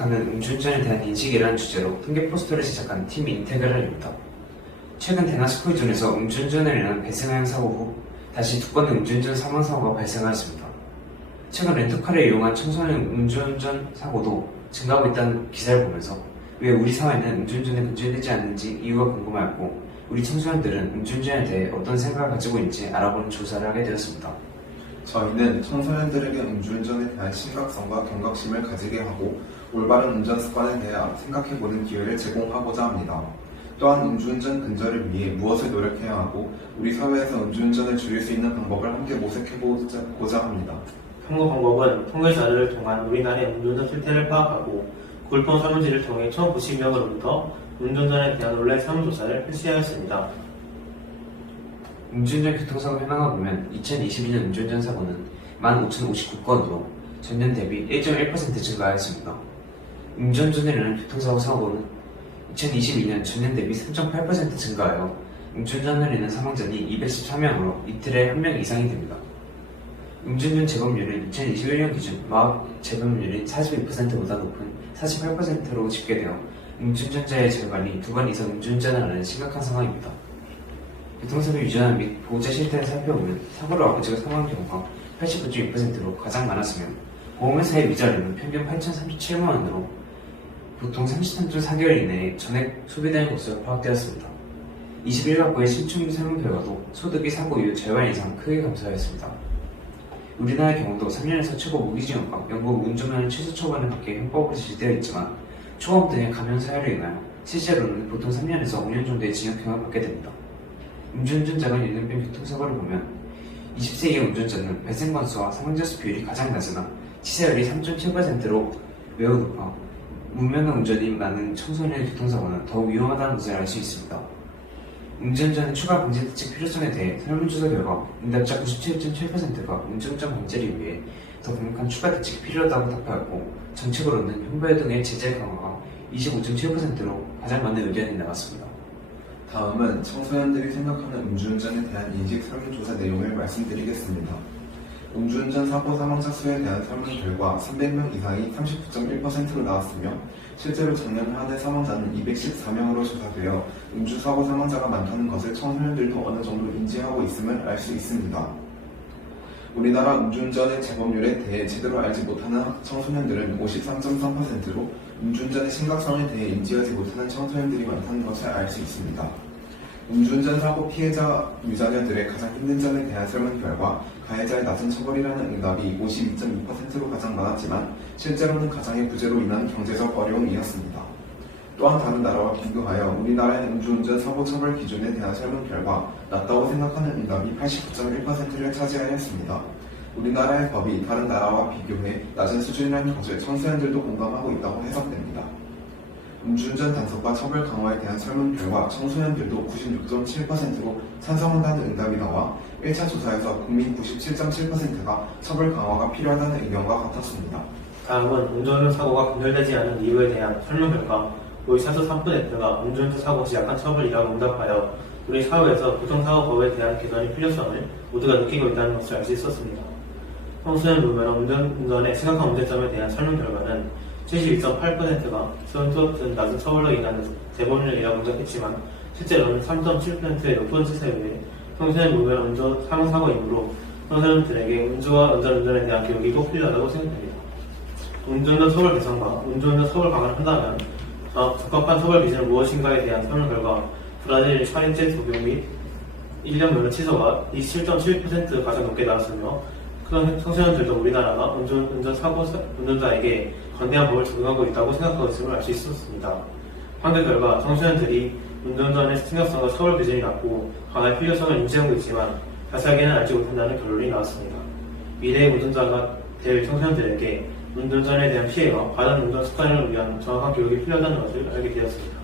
생각하는 음주운전에 대한 인식이라는 주제로 통계 포스터를 제작한 팀 인테그랄입니다. 최근 대나스코이존에서 음주운전을 인한 배생하는 사고 후 다시 두 건의 음주운전 사망사고가 발생하였습니다. 최근 렌터카를 이용한 청소년 음주운전 사고도 증가하고 있다는 기사를 보면서 왜 우리 사회는 음주운전에 근절되지 않는지 이유가 궁금하였고, 우리 청소년들은 음주운전에 대해 어떤 생각을 가지고 있는지 알아보는 조사를 하게 되었습니다. 저희는 청소년들에게 음주운전에 대한 심각성과 경각심을 가지게 하고 올바른 운전 습관에 대해 생각해보는 기회를 제공하고자 합니다. 또한 음주운전 근절을 위해 무엇을 노력해야 하고 우리 사회에서 음주운전을 줄일 수 있는 방법을 함께 모색해보고자 합니다. 탐구 방법은 통계 자료를 통한 우리나라의 음주운전 실태를 파악하고 구글폰 설문지를 통해 1090명으로부터 음주운전에 대한 온라인 설문조사를 실시하였습니다. 음주운전 교통사고 현황을 보면 2022년 음주운전 사고는 15,059건으로 전년 대비 1.1% 증가하였습니다. 음주운전으로 인한 교통사고 사고는 2022년 전년 대비 3.8% 증가하여 음주운전으로 인한 사망자는 214명으로 이틀에 1명 이상이 됩니다. 음주운전 재범률은 2021년 기준 마약 재범률이 42%보다 높은 48%로 집계되어 음주운전자의 절반이 2번 이상 음주운전을 하는 심각한 상황입니다. 교통사고 유전화 및 보호자 실태를 살펴보면 사고로 아버지가 사망한 경우가 89.2%로 가장 많았으며 보험회사의 위자료는 평균 8,037만원으로 보통 33.4개월 이내에 전액 소비되는 것으로 파악되었습니다. 21가구의 신축 설문 결과도 소득이 사고 이후 절반 이상 크게 감소하였습니다. 우리나라의 경우도 3년에서 최고 무기징역과 영구 운전면허 취소 처분을 받게 형법으로 제시되어 있지만 초범 등의 감형 사유로 인하여 실제로는 보통 3년에서 5년 정도의 징역형을 받게 됩니다. 음주운전자 간 연령별 교통사고를 보면 20세 이하 운전자는 발생 건수와 사망자 수 비율이 가장 낮으나 치사율이 3.7%로 매우 높아 무면허 운전이 많은 청소년의 교통사고는 더욱 위험하다는 것을 알 수 있습니다. 음주운전의 추가 방지 대책 필요성에 대해 설문조사 결과 응답자 97.7%가 음주운전 방지를 위해 더 강력한 추가 대책이 필요하다고 답하였고, 정책으로는 형벌 등의 제재 강화가 25.7%로 가장 많은 의견이 나왔습니다. 다음은 청소년들이 생각하는 음주운전에 대한 인식 설문조사 내용을 말씀드리겠습니다. 음주운전 사고 사망자 수에 대한 설문 결과 300명 이상이 39.1%로 나왔으며 실제로 작년 한 해 사망자는 214명으로 조사되어 음주사고 사망자가 많다는 것을 청소년들도 어느 정도 인지하고 있음을 알 수 있습니다. 우리나라 음주운전의 재범률에 대해 제대로 알지 못하는 청소년들은 53.3%로 음주운전의 심각성에 대해 인지하지 못하는 청소년들이 많다는 것을 알 수 있습니다. 음주운전 사고 피해자 유자녀들의 가장 힘든 점에 대한 설문 결과 가해자의 낮은 처벌이라는 응답이 52.2%로 가장 많았지만 실제로는 가장의 부재로 인한 경제적 어려움이었습니다. 또한 다른 나라와 비교하여 우리나라의 음주운전 사고 처벌 기준에 대한 설문 결과 낮다고 생각하는 응답이 89.1%를 차지하였습니다. 우리나라의 법이 다른 나라와 비교해 낮은 수준이라는 것을 청소년들도 공감하고 있다고 해석됩니다. 음주운전 단속과 처벌 강화에 대한 설문 결과 청소년들도 96.7%로 찬성한다는 응답이 나와 1차 조사에서 국민 97.7%가 처벌 강화가 필요하다는 의견과 같았습니다. 다음은 음주운전 사고가 근절되지 않은 이유에 대한 설문 결과 54.3%가 음주운전 사고 시 약한 처벌이라고 응답하여 우리 사회에서 교통사고법에 대한 개선의 필요성을 모두가 느끼고 있다는 것을 알 수 있었습니다. 청소년 무면허 운전의 심각한 문제점에 대한 설문 결과는 72.8%가 수원소 등 낮은 처벌로 인한 재범률이라고 응답했지만 실제로는 3.7%의 높은 치사율에 청소년 무면허 운전 사망사고이므로 청소년들에게 음주와 안전운전에 대한 교육이 꼭 필요하다고 생각됩니다. 음주운전 처벌 개선과 음주운전 처벌 강화를 한다면 적합한 처벌 기준은 무엇인가에 대한 설문 결과 브라질 살인죄 적용 및 1년 면허 취소가 27.7% 가장 높게 나왔으며 청소년들도 우리나라가 운전 사고 운전자에게 관대한 법을 적용하고 있다고 생각하고 있음을 알 수 있었습니다. 판결 결과 청소년들이 운전의 심각성과 처벌 기준이 낮고 강화의 필요성을 인지하고 있지만 자세하게는 알지 못한다는 결론이 나왔습니다. 미래의 운전자가 될 청소년들에게 운전에 대한 피해와 바른 운전 습관을 위한 정확한 교육이 필요하다는 것을 알게 되었습니다.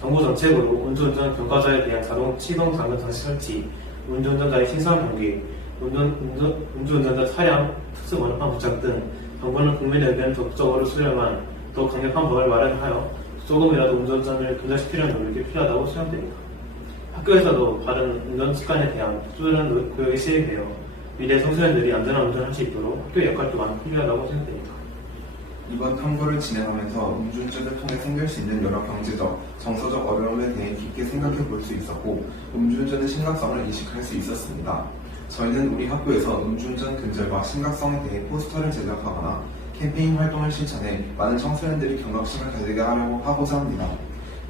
정부 정책으로 음주운전 경과자에 대한 자동 시동 장면 장치 설치, 음주운전자의 신상 경계, 음주운전자 차량 특수 번호판 부착 등 정부는 국민의 의견을 적극적으로 수렴한 더 강력한 법을 마련하여 조금이라도 음주운전을 근절시키려는 노력이 필요하다고 생각됩니다. 학교에서도 바른 운전 습관에 대한 꾸준한 교육이 시행되어 미래 청소년들이 안전한 운전을 할 수 있도록 학교의 역할 또한 필요하다고 생각됩니다. 이번 탐구를 진행하면서 음주운전을 통해 생길 수 있는 여러 경제적, 정서적 어려움에 대해 깊게 생각해 볼 수 있었고 음주운전의 심각성을 인식할 수 있었습니다. 저희는 우리 학교에서 음주운전 근절과 심각성에 대해 포스터를 제작하거나 캠페인 활동을 실천해 많은 청소년들이 경각심을 가지게 하고자 합니다.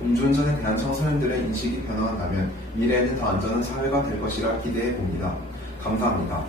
음주운전에 대한 청소년들의 인식이 변화한다면 미래에는 더 안전한 사회가 될 것이라 기대해 봅니다. 감사합니다.